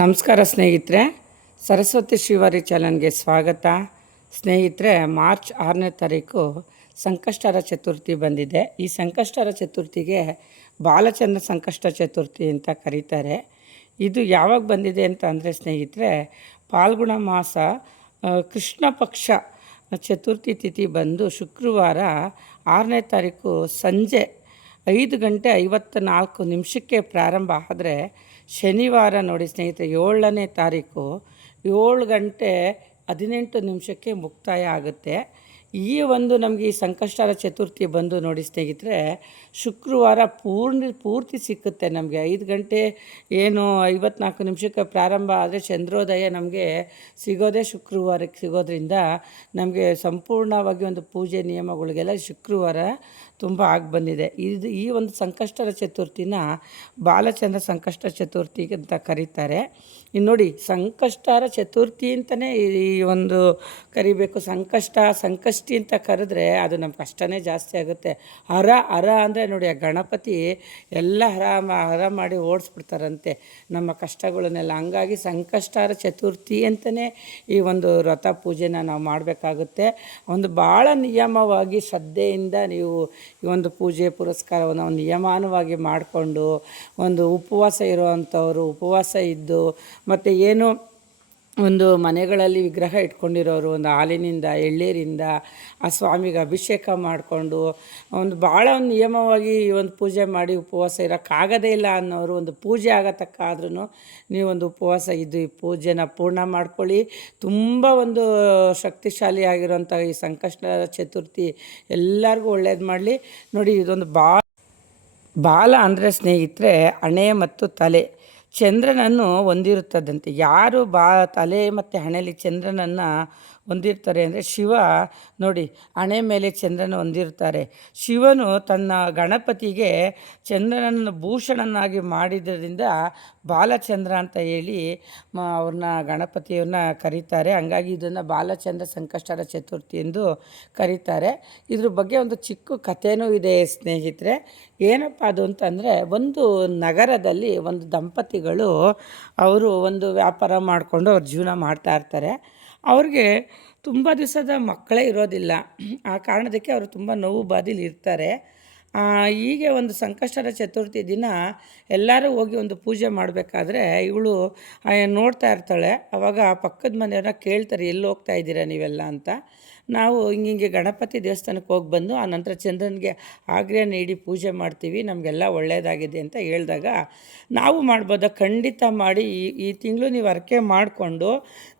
ನಮಸ್ಕಾರ ಸ್ನೇಹಿತರೆ, ಸರಸ್ವತಿ ಶ್ರೀವಾರಿ ಚಾನಲ್ಗೆ ಸ್ವಾಗತ. ಸ್ನೇಹಿತರೆ, ಮಾರ್ಚ್ 6ನೇ ತಾರೀಕು ಸಂಕಷ್ಟಹರ ಚತುರ್ಥಿ ಬಂದಿದೆ. ಈ ಸಂಕಷ್ಟಹರ ಚತುರ್ಥಿಗೆ ಬಾಲಚಂದ್ರ ಸಂಕಷ್ಟ ಚತುರ್ಥಿ ಅಂತ ಕರೀತಾರೆ. ಇದು ಯಾವಾಗ ಬಂದಿದೆ ಅಂತ ಅಂದರೆ ಸ್ನೇಹಿತರೆ, ಫಾಲ್ಗುಣ ಮಾಸ ಕೃಷ್ಣ ಪಕ್ಷ ಚತುರ್ಥಿ ತಿಥಿ ಬಂದು ಶುಕ್ರವಾರ 6ನೇ ತಾರೀಕು ಸಂಜೆ 5:54 ಪ್ರಾರಂಭ ಆದರೆ ಶನಿವಾರ ನೋಡಿ ಸ್ನೇಹಿತರೆ 7ನೇ ತಾರೀಕು 7:18 ಮುಕ್ತಾಯ ಆಗುತ್ತೆ. ಈ ಒಂದು ನಮಗೆ ಈ ಸಂಕಷ್ಟಹರ ಚತುರ್ಥಿ ಬಂದು ನೋಡಿ ಸ್ನೇಹಿತರೆ, ಶುಕ್ರವಾರ ಪೂರ್ತಿ ಸಿಕ್ಕುತ್ತೆ ನಮಗೆ. 5 ಗಂಟೆ 54 ಪ್ರಾರಂಭ ಆದರೆ ಚಂದ್ರೋದಯ ನಮಗೆ ಸಿಗೋದೇ ಶುಕ್ರವಾರಕ್ಕೆ ಸಿಗೋದ್ರಿಂದ ನಮಗೆ ಸಂಪೂರ್ಣವಾಗಿ ಒಂದು ಪೂಜೆ ನಿಯಮಗಳಿಗೆಲ್ಲ ಶುಕ್ರವಾರ ತುಂಬ ಬಂದಿದೆ. ಈ ಒಂದು ಸಂಕಷ್ಟಹರ ಚತುರ್ಥಿನ ಬಾಲಚಂದ್ರ ಸಂಕಷ್ಟ ಚತುರ್ಥಿ ಅಂತ ಕರೀತಾರೆ. ಇನ್ನು ನೋಡಿ, ಸಂಕಷ್ಟಹರ ಚತುರ್ಥಿ ಅಂತಲೇ ಈ ಒಂದು ಕರಿಬೇಕು. ಸಂಕಷ್ಟಿ ಅಂತ ಕರೆದ್ರೆ ಅದು ನಮ್ಮ ಕಷ್ಟನೇ ಜಾಸ್ತಿ ಆಗುತ್ತೆ. ಹರ ಅಂದರೆ ನೋಡಿ, ಆ ಗಣಪತಿ ಎಲ್ಲ ಹರ ಮಾಡಿ ಓಡಿಸ್ಬಿಡ್ತಾರಂತೆ ನಮ್ಮ ಕಷ್ಟಗಳನ್ನೆಲ್ಲ. ಹಂಗಾಗಿ ಸಂಕಷ್ಟಹರ ಚತುರ್ಥಿ ಅಂತಲೇ ಈ ಒಂದು ವ್ರತ ಪೂಜೆನ ನಾವು ಮಾಡಬೇಕಾಗುತ್ತೆ. ಒಂದು ಭಾಳ ನಿಯಮವಾಗಿ ಶ್ರದ್ಧೆಯಿಂದ ನೀವು ಈ ಒಂದು ಪೂಜೆ ಪುರಸ್ಕಾರವನ್ನು ಒಂದು ನಿಯಮಾನುವಾಗಿ ಮಾಡಿಕೊಂಡು, ಒಂದು ಉಪವಾಸ ಇರುವಂಥವರು ಉಪವಾಸ ಇದ್ದು, ಮತ್ತು ಏನು ಒಂದು ಮನೆಗಳಲ್ಲಿ ವಿಗ್ರಹ ಇಟ್ಕೊಂಡಿರೋರು ಒಂದು ಹಾಲಿನಿಂದ ಎಳ್ಳೀರಿಂದ ಆ ಸ್ವಾಮಿಗೆ ಅಭಿಷೇಕ ಮಾಡಿಕೊಂಡು ಒಂದು ಭಾಳ ಒಂದು ನಿಯಮವಾಗಿ ಈ ಒಂದು ಪೂಜೆ ಮಾಡಿ ಉಪವಾಸ ಇರೋಕ್ಕಾಗೋದೇ ಇಲ್ಲ ಅನ್ನೋರು, ಒಂದು ಪೂಜೆ ಆಗತಕ್ಕ ಆದ್ರೂ ನೀವೊಂದು ಉಪವಾಸ ಇದ್ದು ಈ ಪೂಜೆನ ಪೂರ್ಣ ಮಾಡ್ಕೊಳ್ಳಿ. ತುಂಬ ಒಂದು ಶಕ್ತಿಶಾಲಿ ಆಗಿರೋಂಥ ಈ ಸಂಕಷ್ಟ ಚತುರ್ಥಿ ಎಲ್ಲರಿಗೂ ಒಳ್ಳೇದು ಮಾಡಲಿ. ನೋಡಿ, ಇದೊಂದು ಬಾಲ ಅಂದರೆ ಸ್ನೇಹಿತರೆ ಹಣೆ ಮತ್ತು ತಲೆ ಚಂದ್ರನನ್ನು ಹೊಂದಿರುತ್ತದಂತೆ. ಯಾರು ತಲೆ ಮತ್ತು ಹಣೆಯಲ್ಲಿ ಚಂದ್ರನನ್ನು ಹೊಂದಿರ್ತಾರೆ ಅಂದರೆ ಶಿವ ನೋಡಿ, ಹಣೆ ಮೇಲೆ ಚಂದ್ರನ ಹೊಂದಿರ್ತಾರೆ. ಶಿವನು ತನ್ನ ಗಣಪತಿಗೆ ಚಂದ್ರನನ್ನು ಭೂಷಣನಾಗಿ ಮಾಡಿದ್ದರಿಂದ ಬಾಲಚಂದ್ರ ಅಂತ ಹೇಳಿ ಅವ್ರನ್ನ ಗಣಪತಿಯವ್ರನ್ನ ಕರೀತಾರೆ. ಹಂಗಾಗಿ ಇದನ್ನು ಬಾಲಚಂದ್ರ ಸಂಕಷ್ಟಹರ ಚತುರ್ಥಿ ಎಂದು ಕರೀತಾರೆ. ಇದ್ರ ಬಗ್ಗೆ ಒಂದು ಚಿಕ್ಕ ಕಥೆನೂ ಇದೆ ಸ್ನೇಹಿತರೆ. ಏನಪ್ಪ ಅದು ಅಂತಂದರೆ, ಒಂದು ನಗರದಲ್ಲಿ ಒಂದು ದಂಪತಿಗಳು ಅವರು ಒಂದು ವ್ಯಾಪಾರ ಮಾಡಿಕೊಂಡು ಅವ್ರ ಜೀವನ ಮಾಡ್ತಾಯಿರ್ತಾರೆ. ಅವ್ರಿಗೆ ತುಂಬ ದಿವಸದ ಮಕ್ಕಳೇ ಇರೋದಿಲ್ಲ. ಆ ಕಾರಣದಕ್ಕೆ ಅವರು ತುಂಬ ನೋವು ಬಾಧೆಲಿ ಇರ್ತಾರೆ. ಹೀಗೆ ಒಂದು ಸಂಕಷ್ಟಹರ ಚತುರ್ಥಿ ದಿನ ಎಲ್ಲರೂ ಹೋಗಿ ಒಂದು ಪೂಜೆ ಮಾಡಬೇಕಾದ್ರೆ ಇವಳು ನೋಡ್ತಾ ಇರ್ತಾಳೆ. ಆವಾಗ ಪಕ್ಕದ ಮನೆಯವ್ರನ್ನ ಕೇಳ್ತಾರೆ, ಎಲ್ಲಿ ಹೋಗ್ತಾ ಇದ್ದೀರಾ ನೀವೆಲ್ಲ ಅಂತ. ನಾವು ಹಿಂಗೆ ಗಣಪತಿ ದೇವಸ್ಥಾನಕ್ಕೆ ಹೋಗಿ ಬಂದು ಆ ನಂತರ ಚಂದ್ರನಿಗೆ ಆಗ್ರ್ಯ ನೀಡಿ ಪೂಜೆ ಮಾಡ್ತೀವಿ, ನಮಗೆಲ್ಲ ಒಳ್ಳೆಯದಾಗಿದೆ ಅಂತ ಹೇಳಿದಾಗ, ನಾವು ಮಾಡ್ಬೋದಾ? ಖಂಡಿತ ಮಾಡಿ. ಈ ತಿಂಗಳು ನೀವು ಹರಕೆ ಮಾಡಿಕೊಂಡು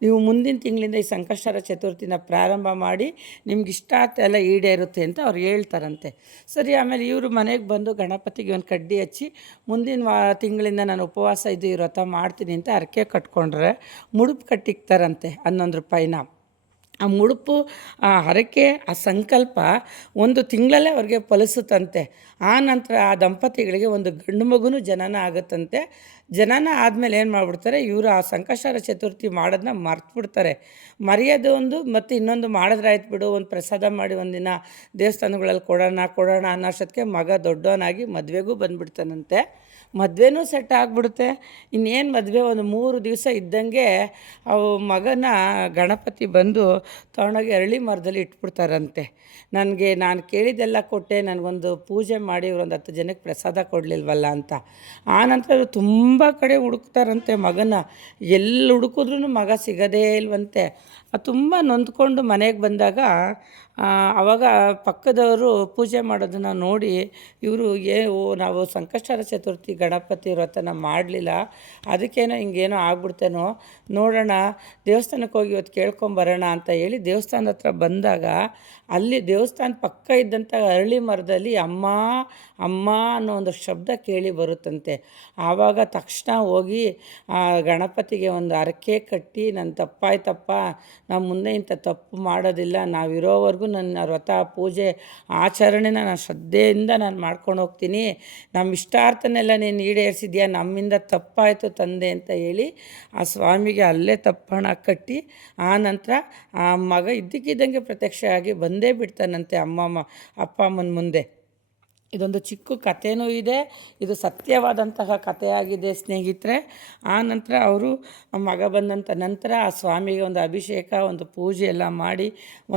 ನೀವು ಮುಂದಿನ ತಿಂಗಳಿಂದ ಈ ಸಂಕಷ್ಟಹರ ಚತುರ್ಥಿನ ಪ್ರಾರಂಭ ಮಾಡಿ, ನಿಮ್ಗೆ ಇಷ್ಟ ಎಲ್ಲ ಈಡೇರುತ್ತೆ ಅಂತ ಅವ್ರು ಹೇಳ್ತಾರಂತೆ. ಸರಿ, ಆಮೇಲೆ ಇವರು ಮನೆಗೆ ಬಂದು ಗಣಪತಿಗೆ ಒಂದು ಕಡ್ಡಿ ಹಚ್ಚಿ ಮುಂದಿನ ತಿಂಗಳಿಂದ ನಾನು ಉಪವಾಸ ಇದು ಈ ವ್ರತ ಮಾಡ್ತೀನಿ ಅಂತ ಹರಕೆ ಕಟ್ಕೊಂಡ್ರೆ ಮುಡುಪು ಕಟ್ಟಿಕ್ತಾರಂತೆ 11 ರೂಪಾಯಿನ. ಆ ಮುಡುಪು, ಆ ಹರಕೆ, ಆ ಸಂಕಲ್ಪ ಒಂದು ತಿಂಗಳಲ್ಲೇ ಅವ್ರಿಗೆ ಫಲಿಸುತ್ತಂತೆ. ಆ ನಂತರ ಆ ದಂಪತಿಗಳಿಗೆ ಒಂದು ಗಂಡು ಮಗುನೂ ಜನನ ಆಗುತ್ತಂತೆ. ಜನನ ಆದಮೇಲೆ ಏನು ಮಾಡಿಬಿಡ್ತಾರೆ, ಇವರು ಆ ಸಂಕಷ್ಟಹರ ಚತುರ್ಥಿ ಮಾಡೋದನ್ನ ಮರ್ತ್ಬಿಡ್ತಾರೆ. ಮರೆಯೋದು ಒಂದು, ಮತ್ತು ಇನ್ನೊಂದು ಮಾಡಿದ್ರಾಯ್ತು ಬಿಡು, ಒಂದು ಪ್ರಸಾದ ಮಾಡಿ ಒಂದಿನ ದೇವಸ್ಥಾನಗಳಲ್ಲಿ ಕೊಡೋಣ ಅನ್ನೋಷ್ಟೊತ್ತಿಗೆ ಮಗ ದೊಡ್ಡವನಾಗಿ ಮದುವೆಗೂ ಬಂದುಬಿಡ್ತಾನಂತೆ. ಮದುವೆನೂ ಸೆಟ್ ಆಗಿಬಿಡುತ್ತೆ. ಇನ್ನೇನು ಮದುವೆ ಒಂದು 3 ದಿವಸ ಇದ್ದಂಗೆ ಮಗನ ಗಣಪತಿ ಬಂದು ತೊಗೊಂಡೋಗಿ ಅರಳಿ ಮರದಲ್ಲಿ ಇಟ್ಬಿಡ್ತಾರಂತೆ. ನಾನು ಕೇಳಿದ್ದೆಲ್ಲ ಕೊಟ್ಟೆ, ನನಗೊಂದು ಪೂಜೆ ಮಾಡಿ ಒಂದು 10 ಜನಕ್ಕೆ ಪ್ರಸಾದ ಕೊಡಲಿಲ್ವಲ್ಲ ಅಂತ. ಆನಂತರ ಅವರು ತುಂಬ ಕಡೆ ಹುಡುಕ್ತಾರಂತೆ ಮಗನ. ಎಲ್ಲಿ ಹುಡುಕಿದ್ರೂ ಮಗ ಸಿಗೋದೇ ಇಲ್ವಂತೆ. ತುಂಬ ನೊಂದ್ಕೊಂಡು ಮನೆಗೆ ಬಂದಾಗ ಆವಾಗ ಪಕ್ಕದವರು ಪೂಜೆ ಮಾಡೋದನ್ನು ನೋಡಿ ಇವರು ನಾವು ಸಂಕಷ್ಟಹರ ಚತುರ್ಥಿ ಗಣಪತಿ ವ್ರತನ ಮಾಡಲಿಲ್ಲ, ಅದಕ್ಕೇನೋ ಹಿಂಗೇನೋ ಆಗ್ಬಿಡ್ತೇನೋ, ನೋಡೋಣ ದೇವಸ್ಥಾನಕ್ಕೆ ಹೋಗಿ ಇವತ್ತು ಕೇಳ್ಕೊಂಬರೋಣ ಅಂತ ಹೇಳಿ ದೇವಸ್ಥಾನದ ಹತ್ರ ಬಂದಾಗ ಅಲ್ಲಿ ದೇವಸ್ಥಾನ ಪಕ್ಕ ಇದ್ದಂಥ ಅರಳಿ ಮರದಲ್ಲಿ ಅಮ್ಮ ಅನ್ನೋ ಒಂದು ಶಬ್ದ ಕೇಳಿ ಬರುತ್ತಂತೆ. ಆವಾಗ ತಕ್ಷಣ ಹೋಗಿ ಆ ಗಣಪತಿಗೆ ಒಂದು ಹರಕೆ ಕಟ್ಟಿ, ನನ್ನ ತಪ್ಪಾಯ್ತಪ್ಪ, ನಾವು ಮುಂದೆ ಇಂಥ ತಪ್ಪು ಮಾಡೋದಿಲ್ಲ, ನಾವಿರೋವರೆಗೂ ನನ್ನ ವ್ರತ ಪೂಜೆ ಆಚರಣೆನ ನಾನು ಶ್ರದ್ಧೆಯಿಂದ ನಾನು ಮಾಡ್ಕೊಂಡು ಹೋಗ್ತೀನಿ, ನಮ್ಮ ಇಷ್ಟಾರ್ಥನೆಲ್ಲ ನೀನು ಈಡೇರಿಸಿದ್ಯಾ, ನಮ್ಮಿಂದ ತಪ್ಪಾಯಿತು ತಂದೆ ಅಂತ ಹೇಳಿ ಆ ಸ್ವಾಮಿಗೆ ಅಲ್ಲೇ ತಪ್ಪಣ ಕಟ್ಟಿ ಆ ನಂತರ ಆ ಮಗ ಇದ್ದಕ್ಕಿದ್ದಂಗೆ ಪ್ರತ್ಯಕ್ಷ ಆಗಿ ಬಂದೇ ಬಿಡ್ತಾನಂತೆ ಅಪ್ಪ ಅಮ್ಮನ ಮುಂದೆ. ಇದೊಂದು ಚಿಕ್ಕ ಕಥೆನೂ ಇದೆ. ಇದು ಸತ್ಯವಾದಂತಹ ಕಥೆಯಾಗಿದೆ ಸ್ನೇಹಿತರೆ. ಆ ನಂತರ ಅವರು ಮಗ ಬಂದಂಥ ನಂತರ ಆ ಸ್ವಾಮಿಗೆ ಒಂದು ಅಭಿಷೇಕ, ಒಂದು ಪೂಜೆ ಎಲ್ಲ ಮಾಡಿ,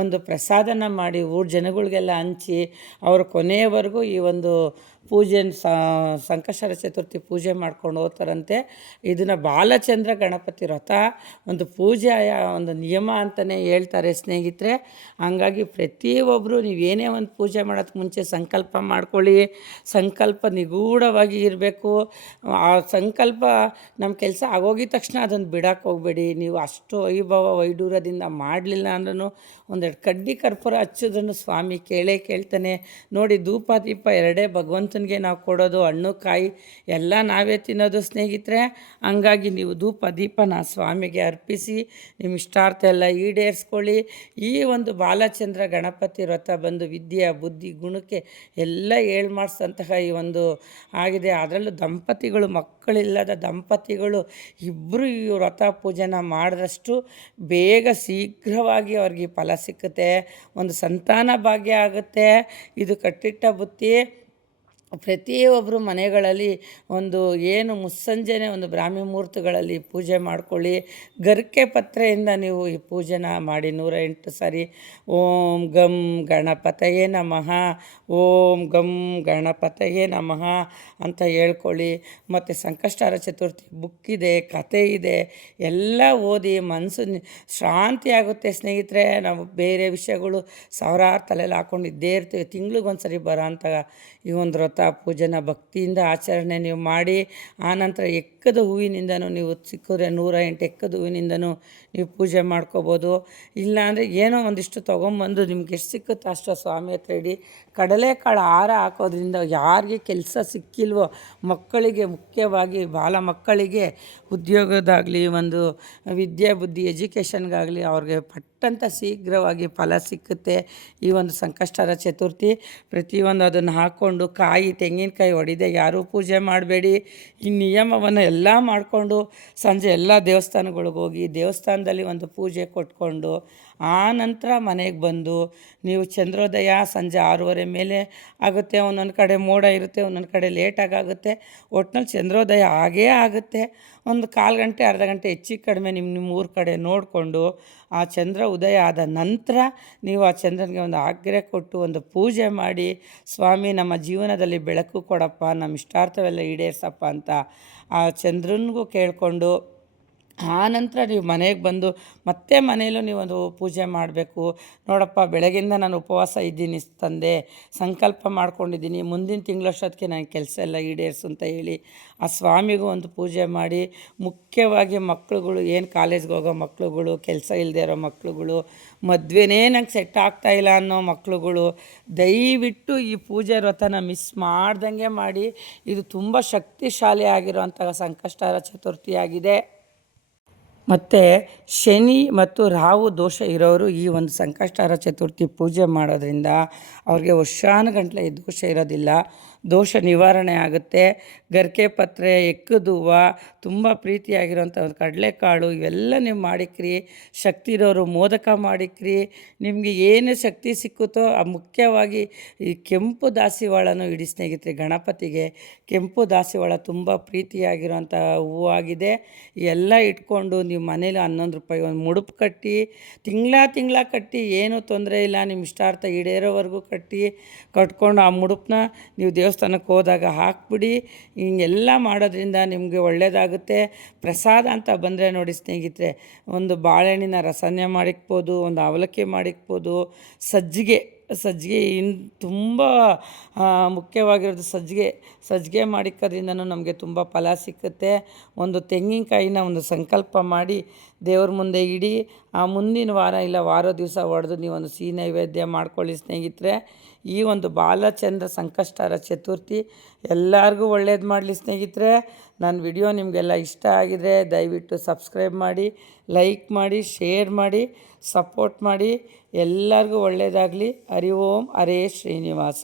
ಒಂದು ಪ್ರಸಾದನ ಮಾಡಿ ಊರ ಜನಗಳಿಗೆಲ್ಲ ಹಂಚಿ, ಅವರು ಕೊನೆಯವರೆಗೂ ಈ ಒಂದು ಪೂಜೆನ ಸಂಕಷ್ಟಹರ ಚತುರ್ಥಿ ಪೂಜೆ ಮಾಡ್ಕೊಂಡು ಹೋಗ್ತಾರಂತೆ. ಇದನ್ನು ಬಾಲಚಂದ್ರ ಗಣಪತಿ ವ್ರತ ಒಂದು ಪೂಜೆಯ ಒಂದು ನಿಯಮ ಅಂತಲೇ ಹೇಳ್ತಾರೆ ಸ್ನೇಹಿತರೆ. ಹಂಗಾಗಿ ಪ್ರತಿಯೊಬ್ಬರು ನೀವೇನೇ ಒಂದು ಪೂಜೆ ಮಾಡೋಕ್ಕೆ ಮುಂಚೆ ಸಂಕಲ್ಪ ಮಾಡ್ಕೊಳ್ಳಿ. ಸಂಕಲ್ಪ ನಿಗೂಢವಾಗಿ ಇರಬೇಕು. ಆ ಸಂಕಲ್ಪ ನಮ್ಮ ಕೆಲಸ ಆಗೋಗಿದ ತಕ್ಷಣ ಅದನ್ನು ಬಿಡೋಕ್ಕೆ ಹೋಗಬೇಡಿ. ನೀವು ಅಷ್ಟು ವೈಭವ ವೈಡೂರ್ಯದಿಂದ ಮಾಡಲಿಲ್ಲ ಅಂದ್ರೂ ಒಂದೆರಡು ಕಡ್ಡಿ ಕರ್ಪೂರ ಹಚ್ಚೋದನ್ನು ಸ್ವಾಮಿ ಕೇಳ್ತಾನೆ. ನೋಡಿ, ಧೂಪ ದೀಪ ಎರಡೇ ಭಗವಂತನಿಗೆ ನಾವು ಕೊಡೋದು, ಹಣ್ಣು ಕಾಯಿ ಎಲ್ಲ ನಾವೇ ತಿನ್ನೋದು ಸ್ನೇಹಿತರೆ. ಹಂಗಾಗಿ ನೀವು ಧೂಪ ದೀಪನ ಸ್ವಾಮಿಗೆ ಅರ್ಪಿಸಿ ನಿಮ್ಮ ಇಷ್ಟಾರ್ಥ ಎಲ್ಲ ಈಡೇರಿಸ್ಕೊಳ್ಳಿ. ಈ ಒಂದು ಬಾಲಚಂದ್ರ ಗಣಪತಿ ವ್ರತ ಬಂದು ವಿದ್ಯೆ ಬುದ್ಧಿ ಗುಣಕ್ಕೆ ಎಲ್ಲ ಮಾಡಿಸಿದಂತಹ ಈ ಒಂದು ಆಗಿದೆ. ಅದರಲ್ಲೂ ದಂಪತಿಗಳು, ಮಕ್ಕಳಿಲ್ಲದ ದಂಪತಿಗಳು ಇಬ್ಬರು ಈ ವ್ರತ ಪೂಜೆನ ಮಾಡಿದಷ್ಟು ಬೇಗ ಶೀಘ್ರವಾಗಿ ಅವ್ರಿಗೆ ಫಲ ಸಿಕ್ಕುತ್ತೆ, ಒಂದು ಸಂತಾನ ಭಾಗ್ಯ ಆಗುತ್ತೆ. ಇದು ಕಟ್ಟಿಟ್ಟ ಬುತ್ತಿ. ಪ್ರತಿಯೊಬ್ಬರು ಮನೆಗಳಲ್ಲಿ ಒಂದು ಏನು ಮುಸ್ಸಂಜೆನೆ ಒಂದು ಬ್ರಾಹ್ಮಿ ಮುಹೂರ್ತಗಳಲ್ಲಿ ಪೂಜೆ ಮಾಡ್ಕೊಳ್ಳಿ. ಗರಿಕೆ ಪತ್ರೆಯಿಂದ ನೀವು ಈ ಪೂಜೆನ ಮಾಡಿ 108 ಸಾರಿ ಓಂ ಗಂ ಗಣಪತಯೇ ನಮಃ, ಓಂ ಗಂ ಗಣಪತಯೇ ನಮಃ ಅಂತ ಹೇಳ್ಕೊಳ್ಳಿ. ಮತ್ತು ಸಂಕಷ್ಟಹರ ಚತುರ್ಥಿ ಬುಕ್ಕಿದೆ, ಕಥೆ ಇದೆ, ಎಲ್ಲ ಓದಿ ಮನಸ್ಸು ಶಾಂತಿ ಆಗುತ್ತೆ ಸ್ನೇಹಿತರೆ. ನಾವು ಬೇರೆ ವಿಷಯಗಳು ಸಾವಿರಾರು ತಲೆಯಲ್ಲಿ ಹಾಕ್ಕೊಂಡಿದ್ದೇ ಇರ್ತೀವಿ. ತಿಂಗ್ಳಿಗೊಂದು ಸರಿ ಬರೋ ಅಂಥ ಈ ಒಂದು ವ್ರತ ಪೂಜೆನ ಭಕ್ತಿಯಿಂದ ಆಚರಣೆ ನೀವು ಮಾಡಿ. ಆನಂತರ ಎಕ್ಕದ ಹೂವಿನಿಂದನೂ ನೀವು ಸಿಕ್ಕಿದ್ರೆ 108 ಎಕ್ಕದ ಹೂವಿನಿಂದನೂ ನೀವು ಪೂಜೆ ಮಾಡ್ಕೋಬೋದು. ಇಲ್ಲಾಂದರೆ ಏನೋ ಒಂದಿಷ್ಟು ತೊಗೊಂಬಂದು ನಿಮ್ಗೆ ಎಷ್ಟು ಸಿಕ್ಕುತ್ತೋ ಅಷ್ಟು ಸ್ವಾಮಿ ಹತ್ರ ಇಡಿ. ಕಡಲೆಕಾಳು ಹಾರ ಹಾಕೋದ್ರಿಂದ ಯಾರಿಗೆ ಕೆಲಸ ಸಿಕ್ಕಿಲ್ವೋ ಮಕ್ಕಳಿಗೆ, ಮುಖ್ಯವಾಗಿ ಬಾಲ ಮಕ್ಕಳಿಗೆ ಉದ್ಯೋಗದಾಗಲಿ ಒಂದು ವಿದ್ಯೆ ಬುದ್ಧಿ ಎಜುಕೇಷನ್ಗಾಗಲಿ ಅವ್ರಿಗೆ ಪಟ್ಟಂತ ಶೀಘ್ರವಾಗಿ ಫಲ ಸಿಕ್ಕುತ್ತೆ. ಈ ಒಂದು ಸಂಕಷ್ಟಹರ ಚತುರ್ಥಿ ಪ್ರತಿಯೊಂದು ಅದನ್ನು ಹಾಕ್ಕೊಂಡು ಕಾಯಿ ತೆಂಗಿನಕಾಯಿ ಹೊಡಿದೆ ಯಾರೂ ಪೂಜೆ ಮಾಡಬೇಡಿ. ಈ ನಿಯಮವನ್ನು ಎಲ್ಲ ಮಾಡಿಕೊಂಡು ಸಂಜೆ ಎಲ್ಲ ದೇವಸ್ಥಾನಗಳಿಗೆ ಹೋಗಿ ದೇವಸ್ಥಾನದಲ್ಲಿ ಒಂದು ಪೂಜೆ ಕೊಟ್ಕೊಂಡು ಆ ನಂತರ ಮನೆಗೆ ಬಂದು ನೀವು ಚಂದ್ರೋದಯ ಸಂಜೆ 6:30 ಮೇಲೆ ಆಗುತ್ತೆ. ಒಂದೊಂದು ಕಡೆ ಮೋಡ ಇರುತ್ತೆ, ಒಂದೊಂದು ಕಡೆ ಲೇಟಾಗುತ್ತೆ. ಒಟ್ಟಿನಲ್ಲಿ ಚಂದ್ರೋದಯ ಆಗೇ ಆಗುತ್ತೆ. ಒಂದು 1/4 ಗಂಟೆ ಅರ್ಧ ಗಂಟೆ ಹೆಚ್ಚಿಗೆ ಕಡಿಮೆ ನಿಮ್ಮ ಊರ ಕಡೆ ನೋಡಿಕೊಂಡು ಆ ಚಂದ್ರ ಉದಯ ಆದ ನಂತರ ನೀವು ಆ ಚಂದ್ರನಿಗೆ ಒಂದು ಆಜ್ಞೆ ಕೊಟ್ಟು ಒಂದು ಪೂಜೆ ಮಾಡಿ, ಸ್ವಾಮಿ ನಮ್ಮ ಜೀವನದಲ್ಲಿ ಬೆಳಕು ಕೊಡಪ್ಪ, ನಮ್ಮ ಇಷ್ಟಾರ್ಥವೆಲ್ಲ ಈಡೇರಿಸಪ್ಪ ಅಂತ ಆ ಚಂದ್ರನಿಗೂ ಕೇಳಿಕೊಂಡು ಆ ನಂತರ ನೀವು ಮನೆಗೆ ಬಂದು ಮತ್ತೆ ಮನೆಯಲ್ಲೂ ನೀವೊಂದು ಪೂಜೆ ಮಾಡಬೇಕು. ನೋಡಪ್ಪ, ಬೆಳಗ್ಗಿಂದ ನಾನು ಉಪವಾಸ ಇದ್ದೀನಿ ತಂದೆ, ಸಂಕಲ್ಪ ಮಾಡ್ಕೊಂಡಿದ್ದೀನಿ, ಮುಂದಿನ ತಿಂಗಳಷ್ಟೊತ್ತಿಗೆ ನನಗೆ ಕೆಲಸ ಎಲ್ಲ ಈಡೇರಿಸು ಅಂತ ಹೇಳಿ ಆ ಸ್ವಾಮಿಗೂ ಒಂದು ಪೂಜೆ ಮಾಡಿ. ಮುಖ್ಯವಾಗಿ ಮಕ್ಕಳುಗಳು, ಏನು ಕಾಲೇಜ್ಗೆ ಹೋಗೋ ಮಕ್ಕಳುಗಳು, ಕೆಲಸ ಇಲ್ಲದೆ ಇರೋ ಮಕ್ಕಳುಗಳು, ಮದುವೆನೇ ನಂಗೆ ಸೆಟ್ ಆಗ್ತಾಯಿಲ್ಲ ಅನ್ನೋ ಮಕ್ಕಳುಗಳು, ದಯವಿಟ್ಟು ಈ ಪೂಜೆ ವ್ರತನ ಮಿಸ್ ಮಾಡ್ದಂಗೆ ಮಾಡಿ. ಇದು ತುಂಬ ಶಕ್ತಿಶಾಲಿ ಆಗಿರುವಂತಹ ಸಂಕಷ್ಟಹರ ಚತುರ್ಥಿಯಾಗಿದೆ. ಮತ್ತು ಶನಿ ಮತ್ತು ರಾಹು ದೋಷ ಇರೋರು ಈ ಒಂದು ಸಂಕಷ್ಟಹರ ಚತುರ್ಥಿ ಪೂಜೆ ಮಾಡೋದ್ರಿಂದ ಅವ್ರಿಗೆ ವರ್ಷಾನುಗಟ್ಟಲೆ ಈ ದೋಷ ಇರೋದಿಲ್ಲ, ದೋಷ ನಿವಾರಣೆ ಆಗುತ್ತೆ. ಗರಿಕೆ ಪತ್ರೆ, ಎಕ್ಕದ ಹೂವು, ತುಂಬ ಪ್ರೀತಿಯಾಗಿರೋಂಥ ಒಂದು ಕಡಲೆಕಾಳು ಇವೆಲ್ಲ ನೀವು ಮಾಡಿಕ್ರಿ. ಶಕ್ತಿ ಇರೋರು ಮೋದಕ ಮಾಡಿಕ್ರಿ. ನಿಮಗೆ ಏನು ಶಕ್ತಿ ಸಿಕ್ಕುತ್ತೋ ಮುಖ್ಯವಾಗಿ ಈ ಕೆಂಪು ದಾಸವಾಳನೂ ಇಡಿ ಸ್ನೇಹಿತರೆ. ಗಣಪತಿಗೆ ಕೆಂಪು ದಾಸವಾಳ ತುಂಬ ಪ್ರೀತಿಯಾಗಿರೋಂಥ ಹೂವು ಆಗಿದೆ. ಎಲ್ಲ ಇಟ್ಕೊಂಡು ನೀವು ಮನೇಲಿ 11 ರೂಪಾಯಿ ಒಂದು ಮುಡುಪು ಕಟ್ಟಿ ತಿಂಗಳ ಕಟ್ಟಿ, ಏನೂ ತೊಂದರೆ ಇಲ್ಲ. ನಿಮ್ಮ ಇಷ್ಟಾರ್ಥ ಈಡೇರೋವರೆಗೂ ಕಟ್ಕೊಂಡು ಆ ಮುಡುಪನ್ನ ನೀವು ದೇವಸ್ಥಾನಕ್ಕೆ ಹೋದಾಗ ಹಾಕ್ಬಿಡಿ. ಹಿಂಗೆಲ್ಲ ಮಾಡೋದ್ರಿಂದ ನಿಮಗೆ ಒಳ್ಳೆಯದಾಗುತ್ತೆ. ಪ್ರಸಾದ ಅಂತ ಬಂದರೆ ನೋಡಿ ಸ್ನೇಹಿತರೆ, ಒಂದು ಬಾಳೆಹಣ್ಣಿನ ರಸನೆ ಮಾಡಿಕ್ಬೋದು, ಒಂದು ಅವಲಕ್ಕಿ ಮಾಡಿಕ್ಬೋದು, ಸಜ್ಜಿಗೆ ತುಂಬ ಮುಖ್ಯವಾಗಿರೋದು ಸಜ್ಜಿಗೆ ಮಾಡಿಕ್ಕೋದ್ರಿಂದನೂ ನಮಗೆ ತುಂಬ ಫಲ ಸಿಕ್ಕುತ್ತೆ. ಒಂದು ತೆಂಗಿನಕಾಯಿನ ಒಂದು ಸಂಕಲ್ಪ ಮಾಡಿ ದೇವ್ರ ಮುಂದೆ ಇಡಿ. ಆ ಮುಂದಿನ ವಾರ ಇಲ್ಲ ವಾರ ದಿವಸ ಹೊಡೆದು ನೀವೊಂದು ಸಿಹಿ ನೈವೇದ್ಯ ಮಾಡ್ಕೊಳ್ಳಿ ಸ್ನೇಹಿತರೆ. ಈ ಒಂದು ಬಾಲಚಂದ್ರ ಸಂಕಷ್ಟಹರ ಚತುರ್ಥಿ ಎಲ್ಲರಿಗೂ ಒಳ್ಳೇದು ಮಾಡಲಿ ಸ್ನೇಹಿತರೆ. ನನ್ನ ವಿಡಿಯೋ ನಿಮಗೆಲ್ಲ ಇಷ್ಟ ಆಗಿದರೆ ದಯವಿಟ್ಟು ಸಬ್ಸ್ಕ್ರೈಬ್ ಮಾಡಿ, ಲೈಕ್ ಮಾಡಿ, ಶೇರ್ ಮಾಡಿ, ಸಪೋರ್ಟ್ ಮಾಡಿ. ಎಲ್ಲರಿಗೂ ಒಳ್ಳೆಯದಾಗಲಿ. ಹರಿ ಓಂ ಹರೇ ಶ್ರೀನಿವಾಸ.